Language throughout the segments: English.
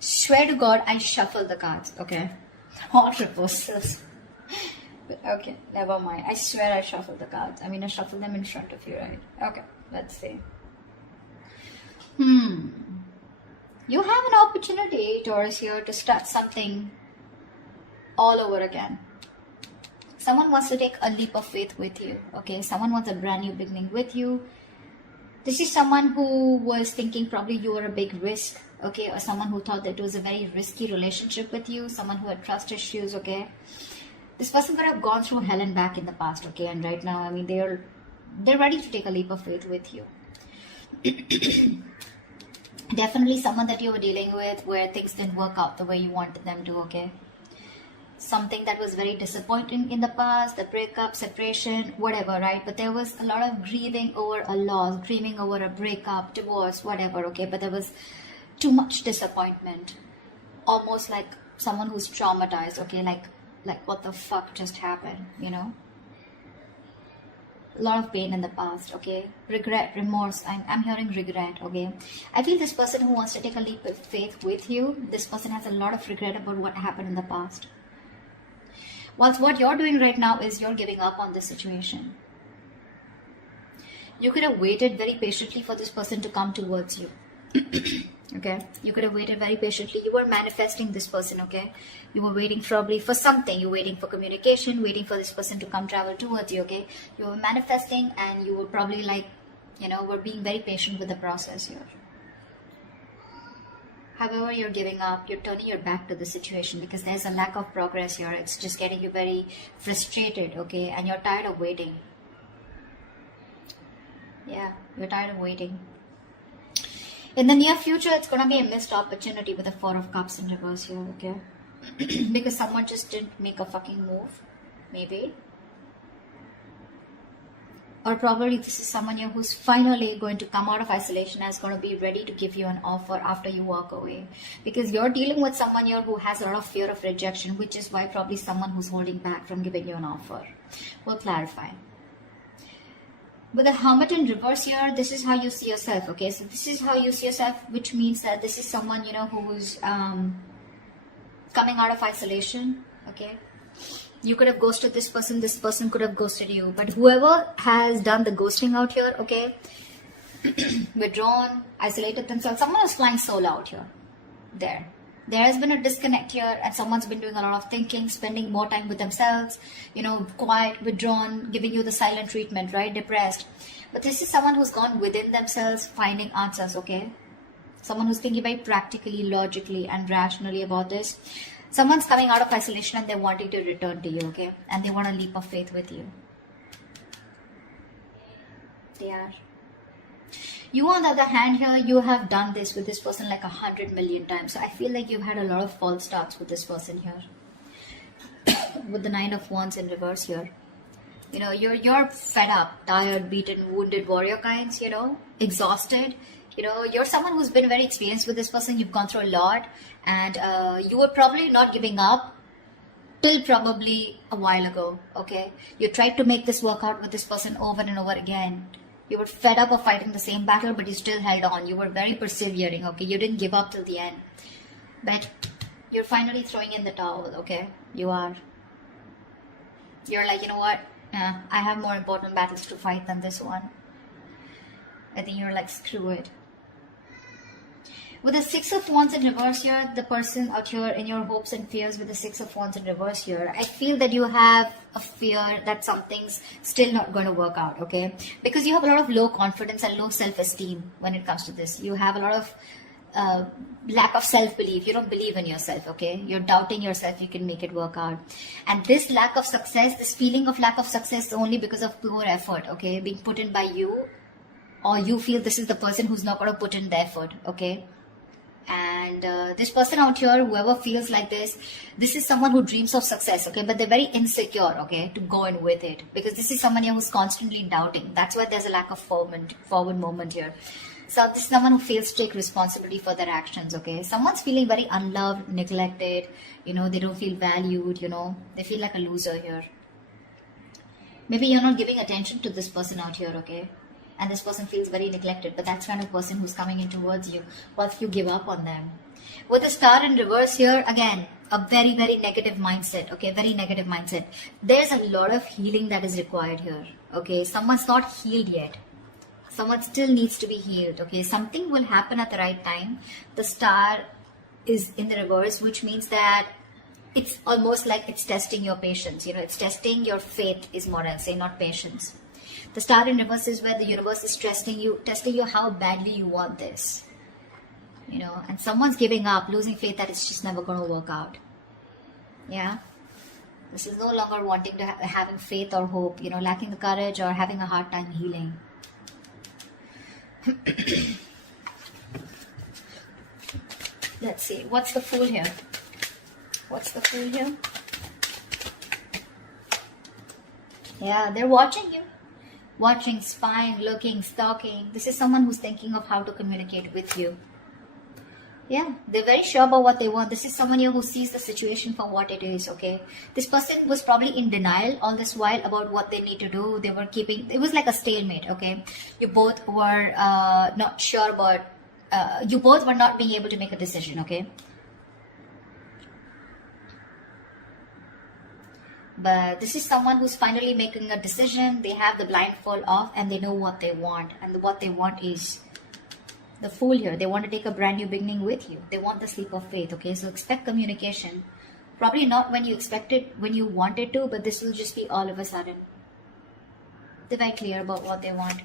Swear to God, I shuffle the cards, okay? All reversals. Okay, never mind. I swear I shuffle the cards. I mean, I shuffle them in front of you, right? Okay, let's see. You have an opportunity, Taurus, here to start something all over again. Someone wants to take a leap of faith with you, okay? Someone wants a brand new beginning with you. This is someone who was thinking probably you were a big risk, okay? Or someone who thought that it was a very risky relationship with you. Someone who had trust issues, okay? This person could have gone through hell and back in the past, okay? And right now, I mean, they're ready to take a leap of faith with you. Definitely someone that you were dealing with where things didn't work out the way you wanted them to, okay? Something that was very disappointing in the past, the breakup, separation, whatever, right? But there was a lot of grieving over a loss, grieving over a breakup, divorce, whatever, okay? But there was too much disappointment. Almost like someone who's traumatized, okay? Like what the fuck just happened, you know? A lot of pain in the past, okay? Regret, remorse. I'm hearing regret, okay? I feel this person who wants to take a leap of faith with you, this person has a lot of regret about what happened in the past. Whilst what you're doing right now is you're giving up on this situation. You could have waited very patiently for this person to come towards you. Okay? You could have waited very patiently. You were manifesting this person, okay? You were waiting probably for something. You were waiting for communication, waiting for this person to come travel towards you, okay? You were manifesting and you were probably like, you know, were being very patient with the process here. However, you're giving up, you're turning your back to the situation because there's a lack of progress here. It's just getting you very frustrated, okay? And you're tired of waiting. Yeah, you're tired of waiting. In the near future, it's going to be a missed opportunity with the Four of Cups in reverse here, okay? Because someone just didn't make a fucking move, maybe. Or probably this is someone here who's finally going to come out of isolation and is going to be ready to give you an offer after you walk away. Because you're dealing with someone here who has a lot of fear of rejection, which is why probably someone who's holding back from giving you an offer. We'll clarify. With the Hermit in reverse here, this is how you see yourself, okay? So this is how you see yourself, which means that this is someone, you know, who's coming out of isolation, okay? You could have ghosted this person could have ghosted you. But whoever has done the ghosting out here, okay, withdrawn, isolated themselves, someone is flying solo out here. There has been a disconnect here and someone's been doing a lot of thinking, spending more time with themselves, you know, quiet, withdrawn, giving you the silent treatment, right, depressed. But this is someone who's gone within themselves, finding answers, okay? Someone who's thinking very practically, logically and rationally about this. Someone's coming out of isolation and they're wanting to return to you, okay? And they want a leap of faith with you. They are. You, on the other hand here, you have done this with this person like 100 million times. So I feel like you've had a lot of false starts with this person here. With the Nine of Wands in reverse here. You know, you're fed up, tired, beaten, wounded warrior kinds, you know, exhausted. You know, you're someone who's been very experienced with this person. You've gone through a lot and you were probably not giving up till probably a while ago, okay? You tried to make this work out with this person over and over again. You were fed up of fighting the same battle, but you still held on. You were very persevering, okay? You didn't give up till the end. But you're finally throwing in the towel, okay? You are. You're like, you know what? I have more important battles to fight than this one. I think you're like, screw it. With the Six of Wands in reverse here, the person out here in your hopes and fears with the Six of Wands in reverse here, I feel that you have a fear that something's still not going to work out, okay? Because you have a lot of low confidence and low self-esteem when it comes to this. You have a lot of lack of self-belief. You don't believe in yourself, okay? You're doubting yourself you can make it work out. And this lack of success, this feeling of lack of success is only because of poor effort, okay? Being put in by you, or you feel this is the person who's not going to put in the effort, okay? And this person out here, whoever feels like this is someone who dreams of success, okay? But they're very insecure, okay, to go in with it. Because this is someone here who's constantly doubting. That's why there's a lack of forward movement here. So this is someone who fails to take responsibility for their actions, okay? Someone's feeling very unloved, neglected, you know, they don't feel valued, you know. They feel like a loser here. Maybe you're not giving attention to this person out here, okay? And this person feels very neglected, but that's kind of person who's coming in towards you once you give up on them. With the star in reverse here, again, a very, very negative mindset, okay, very negative mindset. There's a lot of healing that is required here, okay. Someone's not healed yet. Someone still needs to be healed, okay. Something will happen at the right time. The star is in the reverse, which means that it's almost like it's testing your patience, you know, it's testing your faith is more I'll say, not patience. The star in reverse is where the universe is testing you how badly you want this, you know, and someone's giving up, losing faith that it's just never going to work out. Yeah, this is no longer wanting to having faith or hope, you know, lacking the courage or having a hard time healing. Let's see, what's the Fool here? What's the Fool here? Yeah, they're watching you. Watching, spying, looking, stalking. This is someone who's thinking of how to communicate with you. Yeah, they're very sure about what they want. This is someone here who sees the situation for what it is, okay? This person was probably in denial all this while about what they need to do. They were keeping, it was like a stalemate, okay? You both were not sure about, you both were not being able to make a decision, okay? But this is someone who's finally making a decision. They have the blindfold off and they know what they want. And what they want is the Fool here. They want to take a brand new beginning with you. They want the sleep of faith, okay? So expect communication. Probably not when you expect it, when you want it to, but this will just be all of a sudden. They're very clear about what they want.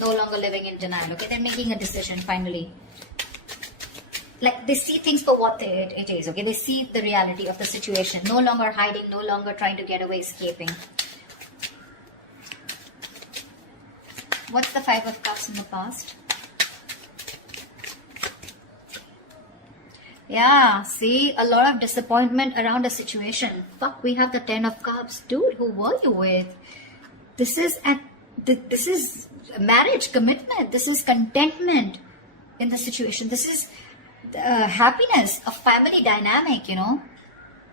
No longer living in denial, okay? They're making a decision finally. Like they see things for what it is, okay? They see the reality of the situation. No longer hiding, no longer trying to get away, escaping. What's the Five of Cups in the past? Yeah, see, a lot of disappointment around a situation. Fuck, we have the 10 of Cups. Dude, who were you with? This is marriage, commitment. This is contentment in the situation. This is happiness, a family dynamic, you know.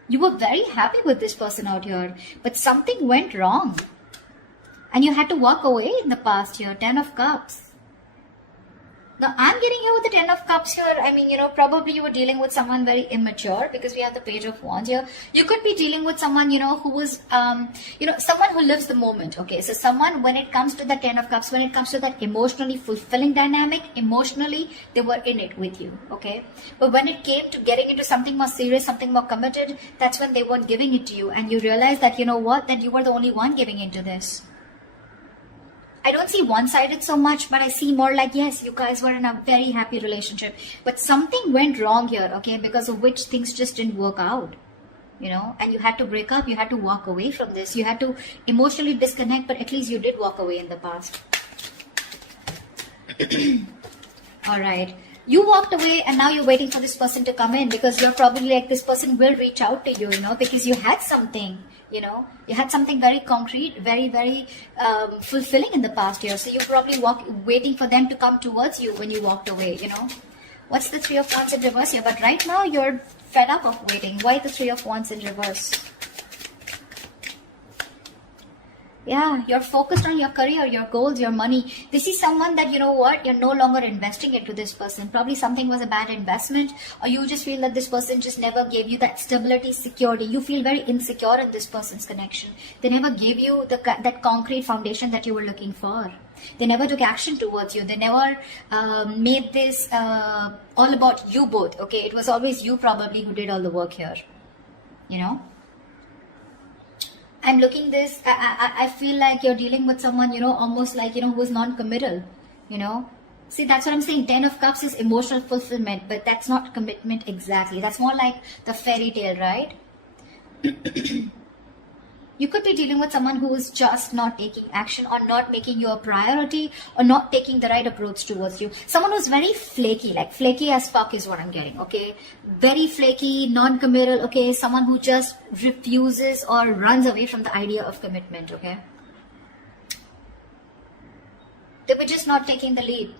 You were very happy with this person out here, but something went wrong. And you had to walk away in the past here. 10 of Cups. Now, I'm getting here with the 10 of Cups here. I mean, you know, probably you were dealing with someone very immature because we have the Page of Wands here. You could be dealing with someone, you know, who was, you know, someone who lives the moment. Okay, so someone, when it comes to the 10 of Cups, when it comes to that emotionally fulfilling dynamic, emotionally, they were in it with you. Okay, but when it came to getting into something more serious, something more committed, that's when they weren't giving it to you. And you realize that, you know what, that you were the only one giving into this. I don't see one-sided so much, but I see more like, yes, you guys were in a very happy relationship, but something went wrong here, okay, because of which things just didn't work out, you know, and you had to break up, you had to walk away from this, you had to emotionally disconnect, but at least you did walk away in the past. All right. You walked away and now you're waiting for this person to come in because you're probably like, this person will reach out to you, you know, because you had something. You know, you had something very concrete, very, very fulfilling in the past year. So you're probably waiting for them to come towards you when you walked away, you know. What's the Three of Wands in reverse here? But right now you're fed up of waiting. Why the Three of Wands in reverse? Yeah, you're focused on your career, your goals, your money. This is someone that, you know what, you're no longer investing into this person. Probably something was a bad investment, or you just feel that this person just never gave you that stability, security. You feel very insecure in this person's connection. They never gave you that concrete foundation that you were looking for. They never took action towards you. They never made this all about you both. Okay, it was always you probably who did all the work here, you know. I'm looking this, I feel like you're dealing with someone, you know, almost like, you know, who is non-committal, you know. See, that's what I'm saying. 10 of Cups is emotional fulfillment, but that's not commitment exactly. That's more like the fairy tale, right? You could be dealing with someone who is just not taking action or not making you a priority or not taking the right approach towards you. Someone who's very flaky, like flaky as fuck is what I'm getting, okay? Very flaky, non-committal, okay? Someone who just refuses or runs away from the idea of commitment, okay? They were just not taking the lead.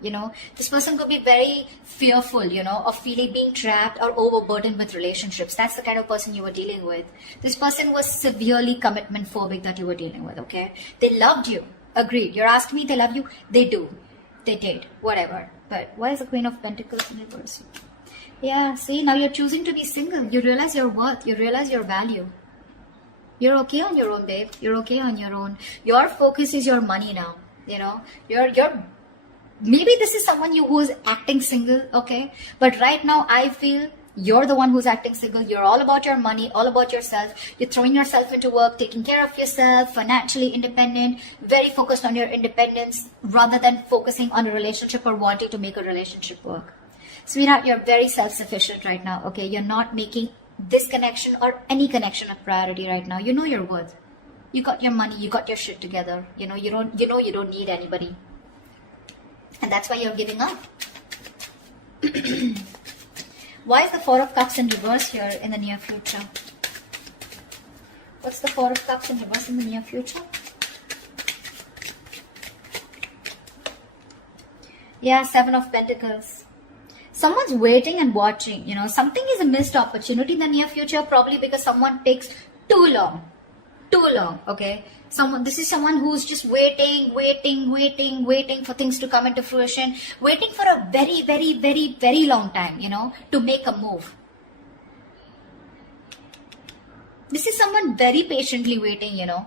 You know, this person could be very fearful, you know, of feeling being trapped or overburdened with relationships. That's the kind of person you were dealing with. This person was severely commitment phobic that you were dealing with, okay? They loved you. Agreed. You're asking me, they love you? They do. they did, whatever. But why is the Queen of Pentacles in reverse? Yeah, see, now you're choosing to be single. You realize your worth. You realize your value. You're okay on your own, babe. You're okay on your own. Your focus is your money now. You know, you're maybe this is someone who's acting single, okay? But right now, I feel you're the one who's acting single. You're all about your money, all about yourself. You're throwing yourself into work, taking care of yourself, financially independent, very focused on your independence rather than focusing on a relationship or wanting to make a relationship work. Sweetheart, you're very self-sufficient right now, okay? You're not making this connection or any connection a priority right now. You know your worth. You got your money, you got your shit together. You know you don't need anybody. And that's why you're giving up. Why is the Four of Cups in reverse here in the near future? What's the Four of Cups in reverse in the near future? Yeah, Seven of Pentacles. Someone's waiting and watching. You know, something is a missed opportunity in the near future, probably because someone takes too long, okay? This is someone who's just waiting for things to come into fruition, waiting for a very long time, you know, to make a move. This is someone very patiently waiting, you know,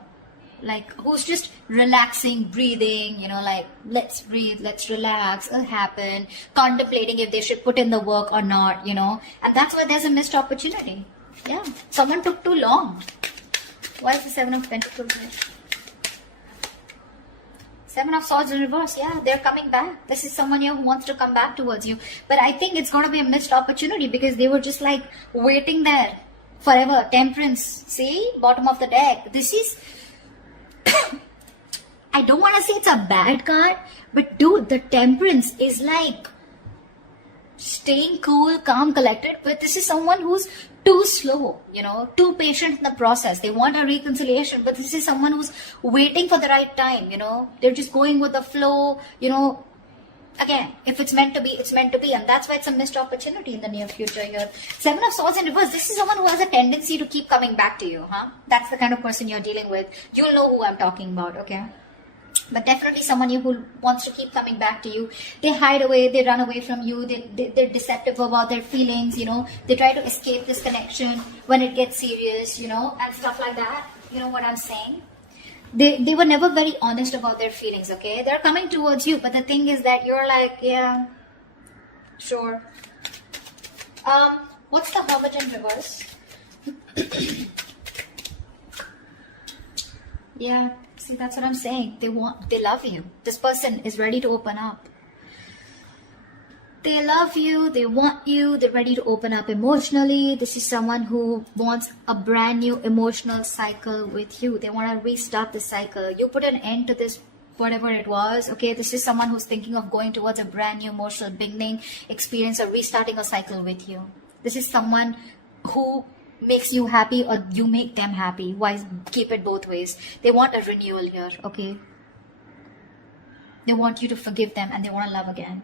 like who's just relaxing, breathing, you know, like let's breathe, let's relax, it'll happen, contemplating if they should put in the work or not, you know, and that's why there's a missed opportunity. Yeah, someone took too long. Why is the Seven of Pentacles here? Seven of Swords in reverse. Yeah, they're coming back. This is someone here who wants to come back towards you. But I think it's going to be a missed opportunity because they were just like waiting there forever. Temperance. See? Bottom of the deck. This is... I don't want to say it's a bad card. But dude, the Temperance is like staying cool, calm, collected. But this is someone who's too slow, you know, too patient in the process. They want a reconciliation, but this is someone who's waiting for the right time, you know. They're just going with the flow, you know. Again, if it's meant to be, it's meant to be. And that's why it's a missed opportunity in the near future here. Seven of Swords in reverse. This is someone who has a tendency to keep coming back to you, huh? That's the kind of person you're dealing with. You'll know who I'm talking about, okay? But definitely someone who wants to keep coming back to you. They hide away, they run away from you, they're deceptive about their feelings, you know. They try to escape this connection when it gets serious, you know, and stuff like that. You know what I'm saying? They were never very honest about their feelings, okay? They're coming towards you, but the thing is that you're like, yeah, sure. What's the Hermit in reverse? Yeah. See, that's what I'm saying. They love you. This person is ready to open up. They love you, they want you, they're ready to open up emotionally. This is someone who wants a brand new emotional cycle with you. They want to restart the cycle. You put an end to this, whatever it was, okay? This is someone who's thinking of going towards a brand new emotional beginning, experience, or restarting a cycle with you. This is someone who makes you happy or you make them happy. Why keep it both ways? They want a renewal here, okay? They want you to forgive them and they want to love again.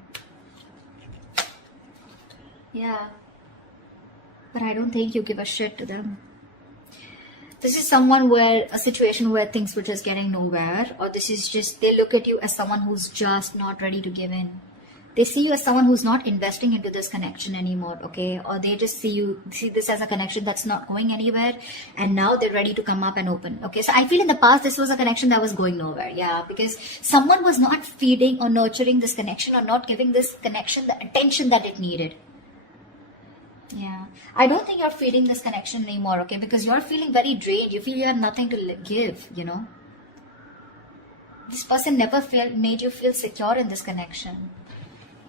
Yeah. But I don't think you give a shit to them. This is someone where a situation where things were just getting nowhere, or this is just they look at you as someone who's just not ready to give in. They see you as someone who's not investing into this connection anymore, okay? Or they just see this as a connection that's not going anywhere, and now they're ready to come up and open, okay? So I feel in the past this was a connection that was going nowhere, yeah, because someone was not feeding or nurturing this connection or not giving this connection the attention that it needed. Yeah, I don't think you're feeding this connection anymore, okay? Because you're feeling very drained. You feel you have nothing to give, you know? This person never made you feel secure in this connection.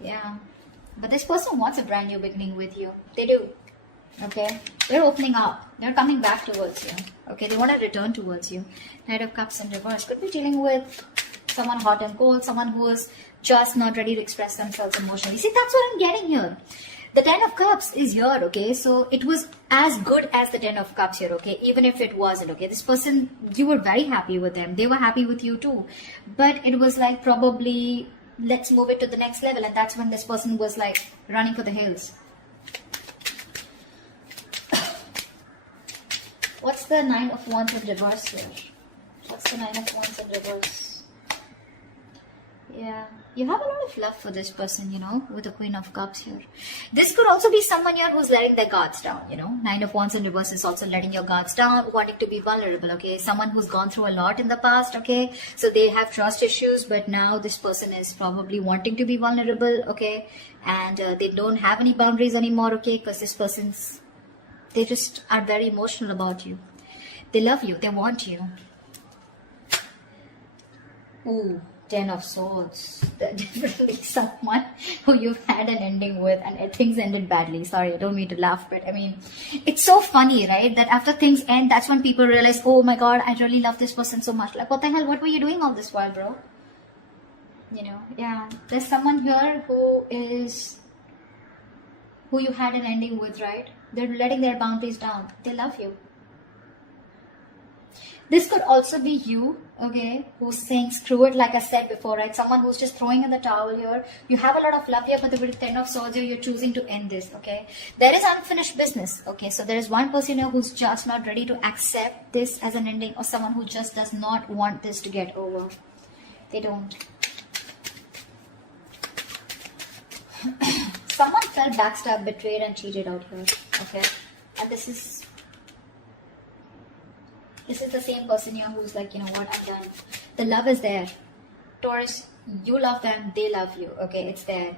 Yeah, but this person wants a brand new beginning with you. They do, okay? They're opening up. They're coming back towards you, okay? They want to return towards you. Knight of Cups in reverse. Could be dealing with someone hot and cold, someone who is just not ready to express themselves emotionally. See, that's what I'm getting here. The Ten of Cups is here, okay? So it was as good as the Ten of Cups here, okay? Even if it wasn't, okay? This person, you were very happy with them. They were happy with you too. But it was like probably, let's move it to the next level. And that's when this person was like running for the hills. What's the Nine of Wands in reverse here? What's the Nine of Wands in reverse? Yeah, you have a lot of love for this person, with the Queen of Cups here. This could also be someone here who's letting their guards down, Nine of Wands in reverse is also letting your guards down, wanting to be vulnerable, okay? Someone who's gone through a lot in the past, okay? So they have trust issues, but now this person is probably wanting to be vulnerable, okay? And they don't have any boundaries anymore, okay? Because this person's, they just are very emotional about you. They love you, they want you. Ooh. 10 of Swords. Definitely someone who you've had an ending with and things ended badly. Sorry, I don't mean to laugh, but I mean, it's so funny, right? That after things end, that's when people realize, oh my God, I really love this person so much. Like, what the hell? What were you doing all this while, bro? Yeah. There's someone here who you had an ending with, right? They're letting their boundaries down. They love you. This could also be you, okay, who's saying screw it, like I said before, right? Someone who's just throwing in the towel here. You have a lot of love here, but with 10 of Swords here, you're choosing to end this, okay? There is unfinished business, okay? So there is one person here who's just not ready to accept this as an ending, or someone who just does not want this to get over. They don't. Someone felt backstabbed, betrayed, and cheated out here, okay? And this is the same person here who's like, you know what, I'm done. The love is there. Taurus, you love them, they love you, okay? It's there.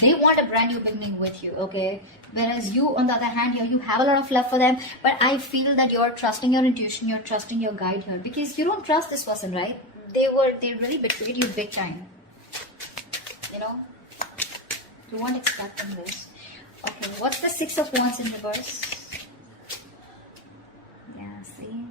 They want a brand new beginning with you, okay? Whereas you, on the other hand, here, you have a lot of love for them, but I feel that you're trusting your intuition, you're trusting your guide here, because you don't trust this person, right? They really betrayed you big time. You weren't expecting this. Okay, what's the Six of Wands in reverse? Yeah, see?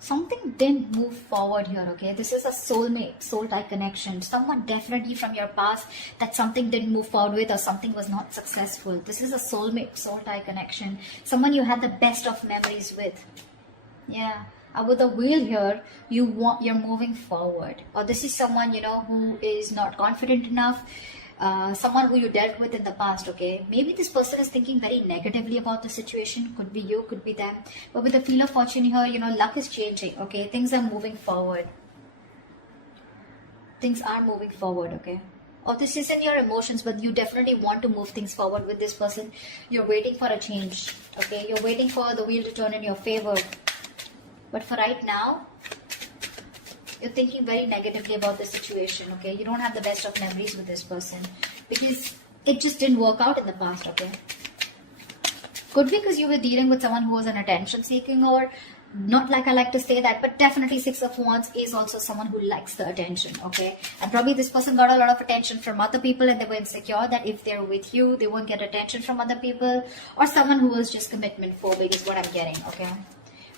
Something didn't move forward here, okay? This is a soulmate, soul-type connection. Someone definitely from your past that something didn't move forward with, or something was not successful. This is a soulmate, soul-type connection. Someone you had the best of memories with. Yeah. With the wheel here, you're moving forward. Or this is someone, who is not confident enough. Someone who you dealt with in the past, okay? Maybe this person is thinking very negatively about the situation. Could be you, could be them. But with the Wheel of Fortune here, luck is changing, okay? Things are moving forward. Things are moving forward, okay? Or this isn't your emotions, but you definitely want to move things forward with this person. You're waiting for a change, okay? You're waiting for the wheel to turn in your favor. But for right now, you're thinking very negatively about the situation, okay? You don't have the best of memories with this person because it just didn't work out in the past, okay? Could be because you were dealing with someone who was an attention seeking, or not like I like to say that, but definitely Six of Wands is also someone who likes the attention, okay? And probably this person got a lot of attention from other people and they were insecure that if they're with you, they won't get attention from other people, or someone who was just commitment phobic is what I'm getting, okay?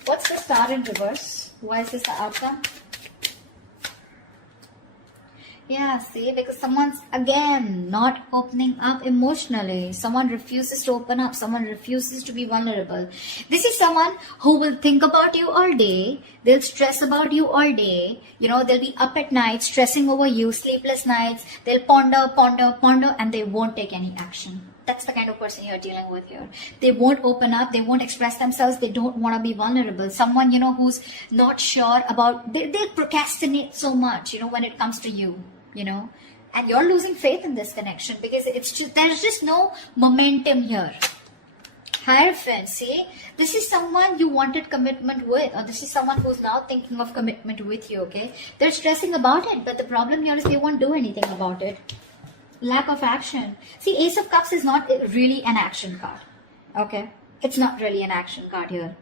What's the Star in reverse? Why is this the outcome? Yeah, see, because someone's, again, not opening up emotionally. Someone refuses to open up. Someone refuses to be vulnerable. This is someone who will think about you all day. They'll stress about you all day. They'll be up at night, stressing over you, sleepless nights. They'll ponder, and they won't take any action. That's the kind of person you're dealing with here. They won't open up. They won't express themselves. They don't want to be vulnerable. Someone, who's not sure about, they'll procrastinate so much, when it comes to you, and you're losing faith in this connection because there's just no momentum here. Hierophant, see, this is someone you wanted commitment with, or this is someone who's now thinking of commitment with you, okay? They're stressing about it, but the problem here is they won't do anything about it. Lack of action. See, Ace of Cups is not really an action card. Okay? It's not really an action card here.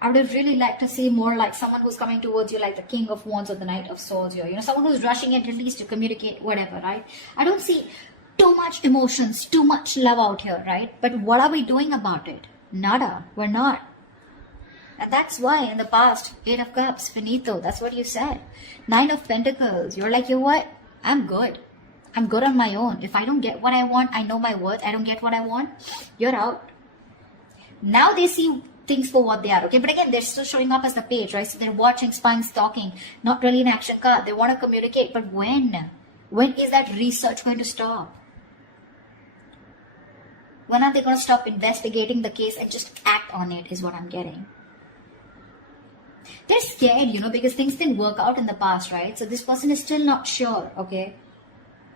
I would have really liked to see more like someone who's coming towards you like the King of Wands or the Knight of Swords here. Someone who's rushing it at least to communicate whatever, right? I don't see too much emotions, too much love out here, right? But what are we doing about it? Nada. We're not. And that's why in the past, 8 of Cups, finito. That's what you said. 9 of Pentacles. You're like, you know what? I'm good. I'm good on my own. If I don't get what I want, I know my worth. I don't get what I want, you're out. Now they see things for what they are, okay? But again, they're still showing up as the page, right? So they're watching, spying, stalking. Not really an action card. They want to communicate, but when? When is that research going to stop? When are they going to stop investigating the case and just act on it is what I'm getting. They're scared, because things didn't work out in the past, right? So this person is still not sure, okay?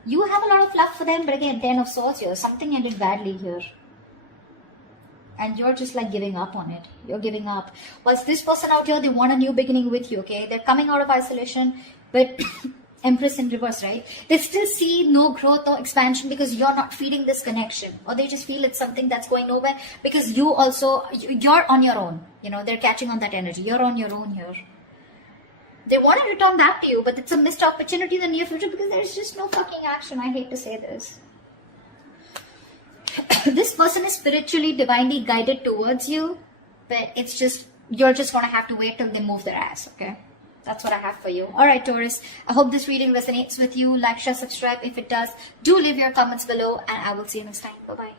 You have a lot of love for them, but again, 10 of Swords here. Something ended badly here. And you're just like giving up on it. You're giving up. Whilst this person out here, they want a new beginning with you, okay? They're coming out of isolation, but Empress in reverse, right? They still see no growth or expansion because you're not feeding this connection. Or they just feel it's something that's going nowhere because you're on your own. They're catching on that energy. You're on your own here. They want to return back to you, but it's a missed opportunity in the near future because there's just no fucking action. I hate to say this. This person is spiritually, divinely guided towards you, but you're just going to have to wait till they move their ass, okay? That's what I have for you. Alright, Taurus. I hope this reading resonates with you. Like, share, subscribe if it does. Do leave your comments below, and I will see you next time. Bye-bye.